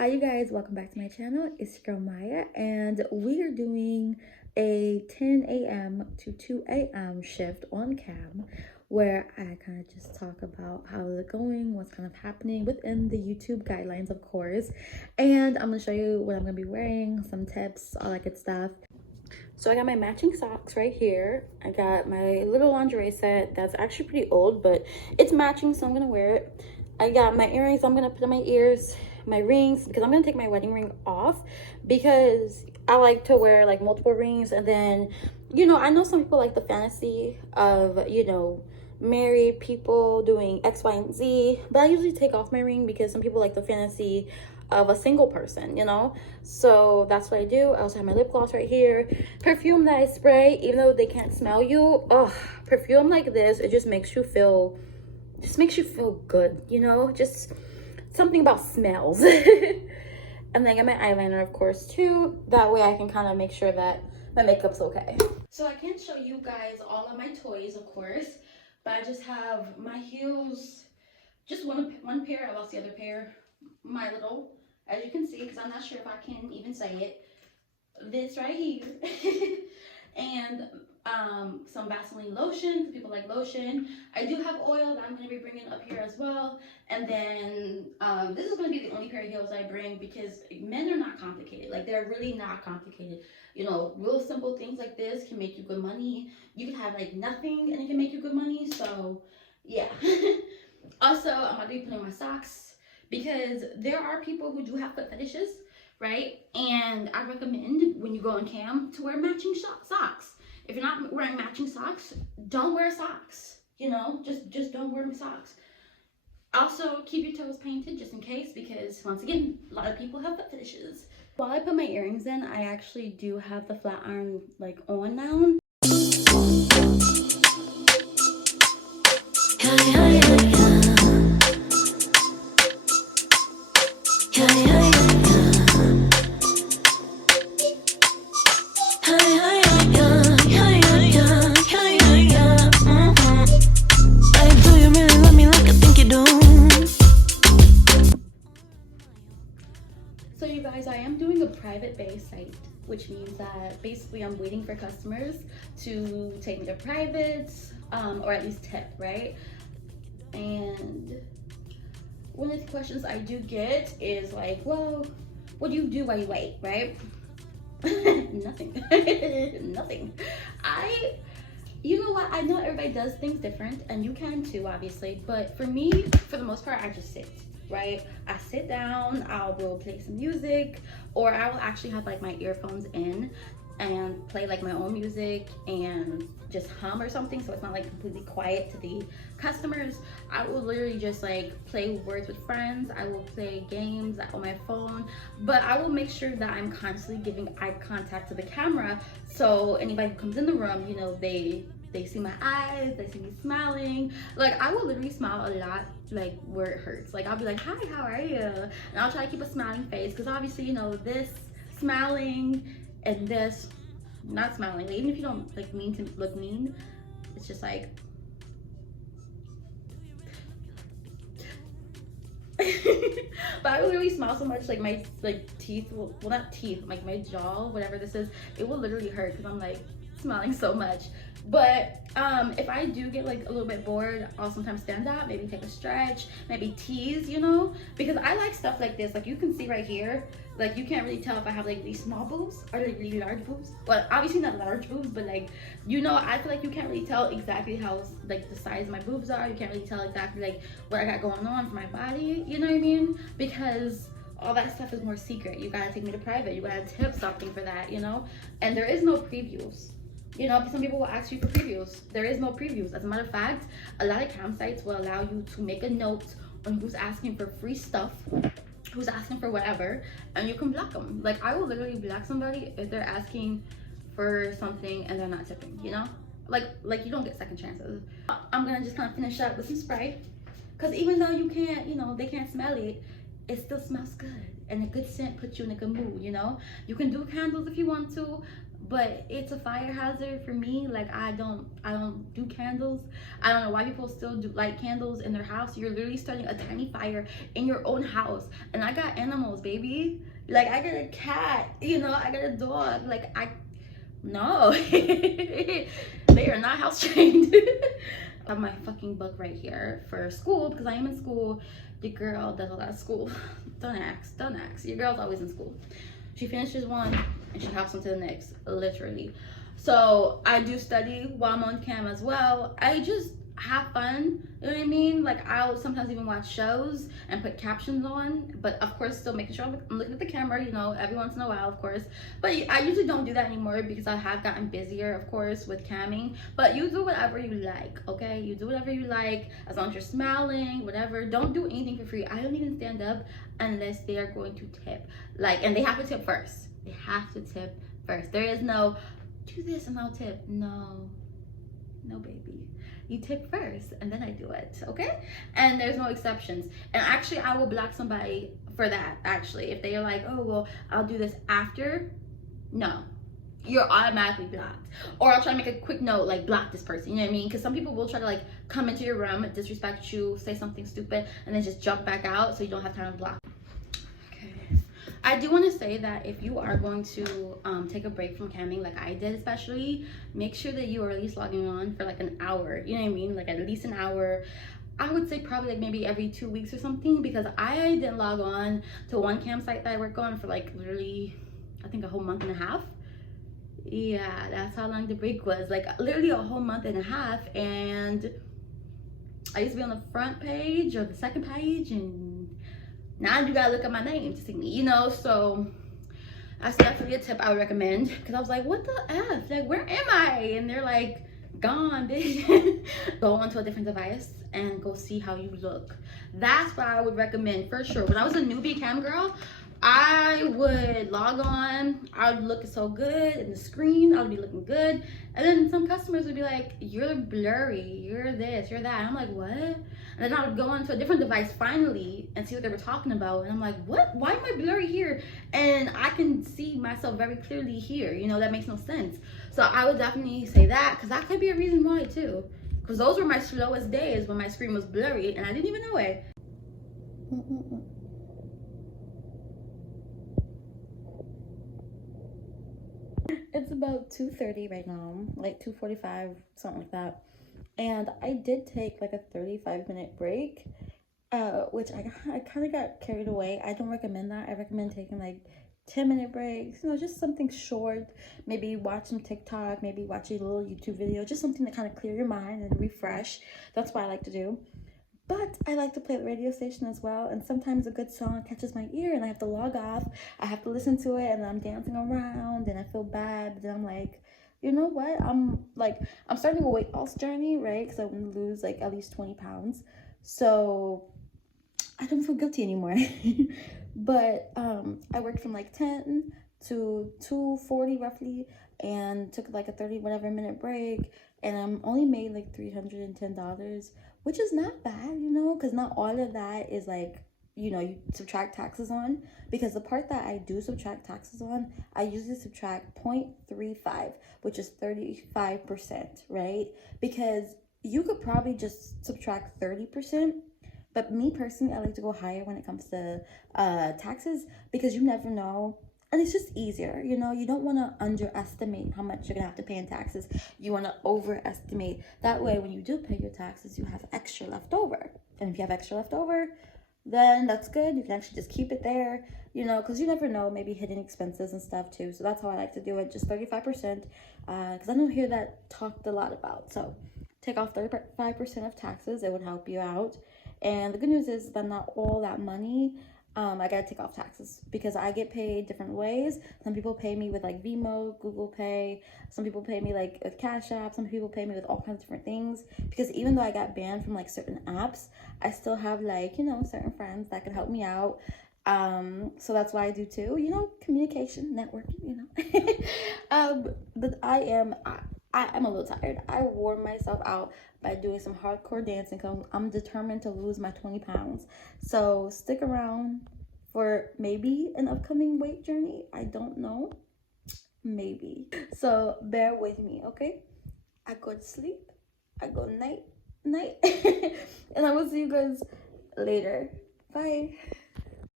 Hi you guys, welcome back to my channel. It's your girl Maya, and we are doing a 10 a.m. to 2 a.m. shift on cam where I kind of just talk about how is it going, what's kind of happening within the YouTube guidelines, of course. And I'm gonna show you what I'm gonna be wearing, some tips, all that good stuff. So I got my matching socks right here. I got my little lingerie set that's actually pretty old, but it's matching, so I'm gonna wear it. I got my earrings I'm gonna put in my ears, my rings, because I'm gonna take my wedding ring off because I like to wear like multiple rings. And then, you know, I know some people like the fantasy of, you know, married people doing X, Y, and Z, but I usually take off my ring because some people like the fantasy of a single person, you know. So that's what I do. I also have my lip gloss right here, perfume that I spray even though they can't smell you. Oh, perfume like this, it just makes you feel good, you know, just something about smells. And then I got my eyeliner, of course, too. That way I can kind of make sure that my makeup's okay. So I can't show you guys all of my toys, of course, but I just have my heels, just one pair. I lost the other pair. My little, as you can see, because I'm not sure if I can even say it, this right here. And some Vaseline lotion for people like lotion. I do have oil that I'm going to be bringing up here as well. And then this is going to be the only pair of heels I bring because men are not complicated. Like, they're really not complicated. You know, real simple things like this can make you good money. You can have like nothing and it can make you good money. So yeah. Also, I'm going to be putting my socks because there are people who do have foot fetishes, right? And I recommend when you go on cam to wear matching socks. If you're not wearing matching socks, don't wear socks. You know, just don't wear socks. Also, keep your toes painted just in case, because once again, a lot of people have foot fetishes. While I put my earrings in, I actually do have the flat iron like on now. So you guys, I am doing a private base site, which means that basically I'm waiting for customers to take me to privates, or at least tip, right? And one of the questions I do get is like, well, what do you do while you wait, right? Nothing. Nothing. You know what, I know everybody does things different, and you can too, obviously, but for me, for the most part, I just sit, right? I sit down, I will play some music, or I will actually have like my earphones in and play like my own music and just hum or something, so it's not like completely quiet to the customers. I will literally just like play words with friends. I will play games on my phone, but I will make sure that I'm constantly giving eye contact to the camera, so anybody who comes in the room, you know, they see my eyes, they see me smiling. Like, I will literally smile a lot, like where it hurts. Like, I'll be like, hi, how are you? And I'll try to keep a smiling face, because obviously, you know, this smiling and this not smiling, like, even if you don't like mean to look mean, it's just like but I will literally smile so much, like my teeth will, well, not teeth, like my jaw, whatever this is, it will literally hurt because I'm like smiling so much. But if I do get like a little bit bored, I'll sometimes stand up, maybe take a stretch, maybe tease, you know, because I like stuff like this. Like, you can see right here, like, you can't really tell if I have like these small boobs or like really large boobs. Well, obviously not large boobs, but like, you know, I feel like you can't really tell exactly how like the size of my boobs are. You can't really tell exactly like what I got going on for my body, you know what I mean? Because all that stuff is more secret. You gotta take me to private, you gotta tip something for that, you know? And there is no previews. You know, some people will ask you for previews. There is no previews. As a matter of fact, a lot of campsites will allow you to make a note on who's asking for free stuff, who's asking for whatever, and you can block them. Like, I will literally block somebody if they're asking for something and they're not tipping, you know? Like you don't get second chances. I'm gonna just kind of finish up with some spray, because even though you can't, you know, they can't smell it, it still smells good. And a good scent puts you in a good mood, you know? You can do candles if you want to. but it's a fire hazard for me. Like I don't do candles. I don't know why people still do light candles in their house. You're literally starting a tiny fire in your own house. And I got animals, baby. Like I got a cat, you know, I got a dog. Like no. They are not house trained. I have my fucking book right here for school because I am in school. Your girl does a lot of school. Don't ask. Your girl's always in school. She finishes one and she hops into the next, literally. So I do study while I'm on cam as well. I just have fun, you know what I mean? Like I'll sometimes even watch shows and put captions on, but of course still making sure I'm looking at the camera, you know, every once in a while, of course. But I usually don't do that anymore because I have gotten busier, of course, with camming. But you do whatever you like, okay? You do whatever you like, as long as you're smiling, whatever. Don't do anything for free. I don't even stand up unless they are going to tip. Like, and they have to tip first. They have to tip first. There is no, do this and I'll tip. No, baby. You tip first and then I do it, okay? And there's no exceptions. And actually I will block somebody for that, actually. If they are like, oh, well, I'll do this after. No, you're automatically blocked. Or I'll try to make a quick note, like block this person, you know what I mean? Because some people will try to like come into your room, disrespect you, say something stupid, and then just jump back out so you don't have time to block. I do want to say that if you are going to take a break from camming like I did, especially, make sure that you are at least logging on for like an hour, you know what I mean? Like at least an hour. I would say probably like maybe every 2 weeks or something, because I didn't log on to one campsite that I work on for like literally, I think a whole month and a half. Yeah, that's how long the break was, like literally a whole month and a half. And I used to be on the front page or the second page, and now you gotta look at my name to see me, you know? So that's definitely a tip I would recommend, because I was like, what the F? Like, where am I? And they're like, gone, bitch. Go onto a different device and go see how you look. That's what I would recommend for sure. When I was a newbie cam girl, I would log on, I would look so good in the screen, I would be looking good, and then some customers would be like, you're blurry, you're this, you're that, and I'm like, what? And then I would go onto a different device finally and see what they were talking about, and I'm like, what? Why am I blurry here? And I can see myself very clearly here, you know? That makes no sense. So I would definitely say that, because that could be a reason why too, because those were my slowest days when my screen was blurry and I didn't even know it. It's about 2:30 right now, like 2:45, something like that. And I did take like a 35-minute break, which I kind of got carried away. I don't recommend that. I recommend taking like 10-minute breaks, you know, just something short. Maybe watch some TikTok, maybe watch a little YouTube video, just something to kind of clear your mind and refresh. That's what I like to do. But I like to play the radio station as well, and sometimes a good song catches my ear and I have to log off. I have to listen to it, and I'm dancing around and I feel bad, but then I'm like, you know what? I'm starting a weight loss journey, right? Because I want to lose like at least 20 pounds. So I don't feel guilty anymore. But I worked from like 10 to 2:40 roughly, and took like a 30 whatever minute break, and I'm only made like $310, which is not bad, you know, because not all of that is like, you know, you subtract taxes on, because the part that I do subtract taxes on, I usually subtract 0.35, which is 35%, right? Because you could probably just subtract 30%, but me personally, I like to go higher when it comes to taxes, because you never know. And it's just easier, you know? You don't want to underestimate how much you're going to have to pay in taxes. You want to overestimate. That way, when you do pay your taxes, you have extra left over. And if you have extra left over, then that's good. You can actually just keep it there, you know, because you never know, maybe hidden expenses and stuff too. So that's how I like to do it, just 35%, because I don't hear that talked a lot about. So take off 35% of taxes. It would help you out. And the good news is that not all that money, I gotta take off taxes, because I get paid different ways. Some people pay me with like Venmo, Google Pay. Some people pay me like with Cash App. Some people pay me with all kinds of different things, because even though I got banned from like certain apps, I still have like, you know, certain friends that can help me out. So that's why I do too, you know, communication, networking, you know. But I am a little tired. I wore myself out by doing some hardcore dancing, because I'm determined to lose my 20 pounds. So stick around for maybe an upcoming weight journey. I don't know. maybe. So bear with me, okay? I go to sleep. I go night, night. And I will see you guys later. Bye.